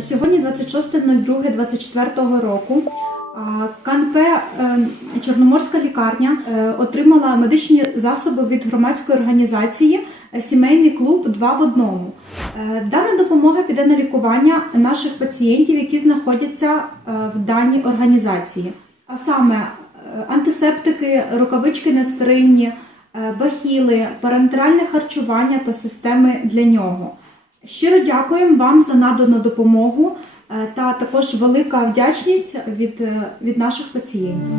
Сьогодні 26.02.24 року. а, КНП е, Чорноморська лікарня е, отримала медичні засоби від громадської організації е, Сімейний клуб Два в одному. Е, Дана допомога піде на лікування наших пацієнтів, які знаходяться е, в даній організації. А саме е, антисептики, рукавички нестерильні, е, бахіли, парентеральне харчування та системи для нього. Щиро дякуємо вам за надану допомогу е, та також велика вдячність від, е, від наших пацієнтів.